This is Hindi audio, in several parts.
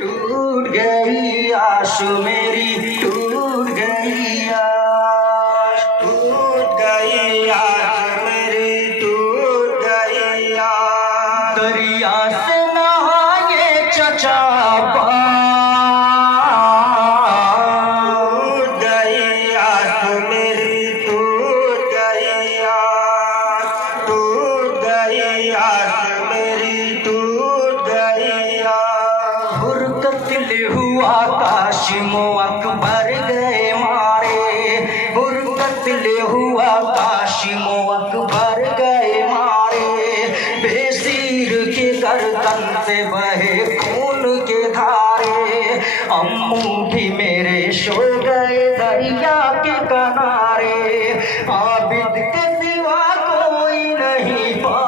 टूट गई आश मेरी, टूट गई आश, टूट गई आस मेरी, टूट गई आस। दरिया से नहाए चचा टूट गई आस मेरी, टूट गई आस। टूट गई आस मेरी, टूट गई आस। हुरकतल हुआ काशिमो अकबर गए मारे, हुरकतल हुआ काशिमो अकबर गए मारे। बेसीर के गर्दन से बहे खून के धारे, अम्मू भी मेरे सो गए दरिया के किनारे। आबिद के सिवा कोई नहीं पा।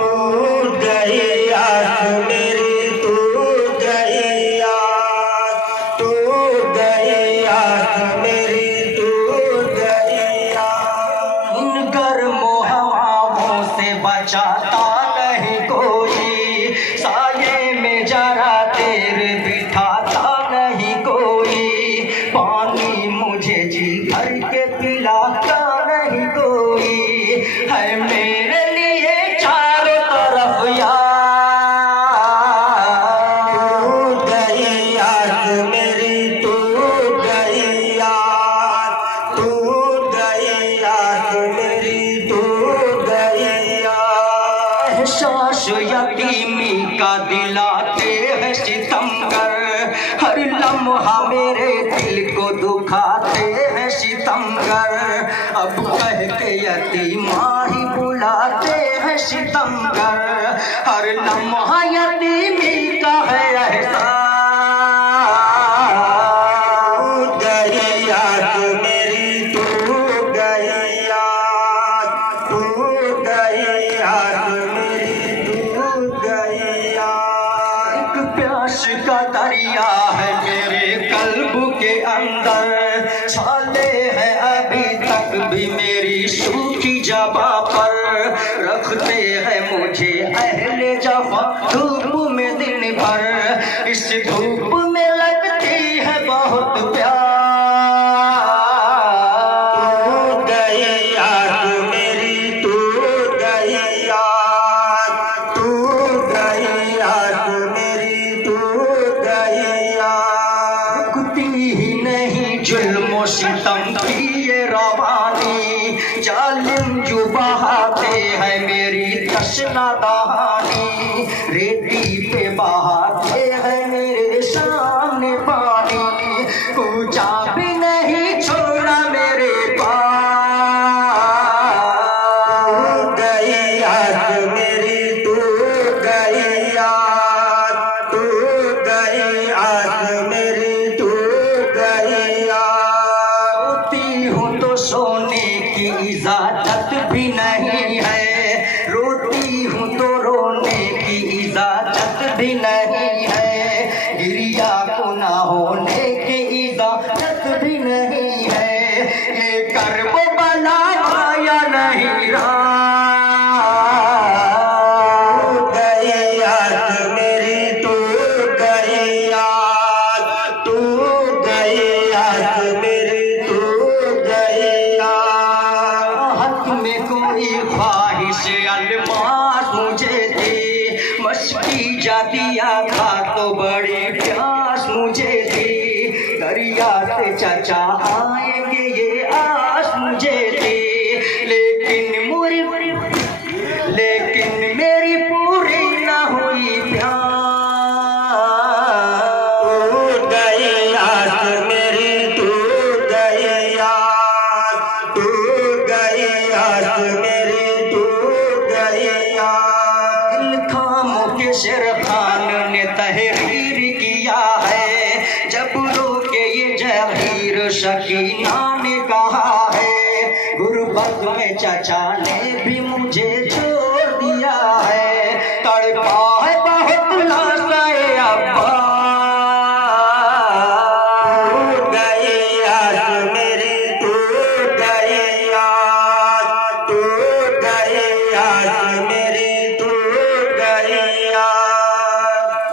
टूट गई आस मेरी, टूट गई आस। टूट गई आस मेरी, टूट गई आस। इन गर्मो हवाओं से बचाता नहीं कोई, साये में जरा देर बिठाता नहीं कोई। पानी मुझे जी भर के पिलाता नहीं कोई, है मेरे लिए चारों तरफ यार। टूट गई आस मेरी, टूट गई आस। टूट गई आस मेरी, टूट गई आस। एहसास यतीमी का दिलाते हैं सितमगर, हर लम्हा मेरे दिल को दुखाते हैं सितमगर। अब कह के यतीमा ही बुलाते हैं सितमगर, हर लम्हा यतीमी का है एहसास। टूट गई आस मेरी, टूट गई आस। टूट गई आस मेरी, टूट गई आस। एक प्यास का दरिया है मेरे कल्ब के अंदर, साले हैं अभी तक भी मेरी सूखी जबा पर। रखते हैं मुझे अहले जफा धूप में दिन भर, इस धूप में लगती है बहुत प्यार। टूट गई आस मेरी, टूट गई आस। टूट गई आस मेरी, टूट गई आस। रुकती ही नहीं जुल्म सितम की ये रवानी, जालिम जो बहाते हैं मेरी तशना दहानी। रेती पे बहाते हैं मेरे सामने पानी, पूछा भी नहीं छोड़ा मेरे पास। टूट गई आस मेरी, टूट गई आस। टूट गई आस मेरी, टूट गई आस। रोती हूँ तो सोने की इजाजत भी नहीं है, रोती हूँ तो रोने की इजाजत भी नहीं है। गिरिया को ना होने की इजाजत भी नहीं है, ये कर्ब बला माया नहीं रहा। टूट गई आस मेरी, टूट गई आस। टूट गई आस मेरी, टूट गई आस। हक में कोई ख्वाहिश अलमास मुझे दे, मस्ती जातिया था तो बड़ी प्यास मुझे दे। दरिया से चचा आएंगे ये आस मुझे दे, लेकिन मेरी पूरी न हुई प्यास। टूट गई आस मेरी, टूट गई आस। टूट गई आस मेरी, टूट गई आस। दिल थामों के शेर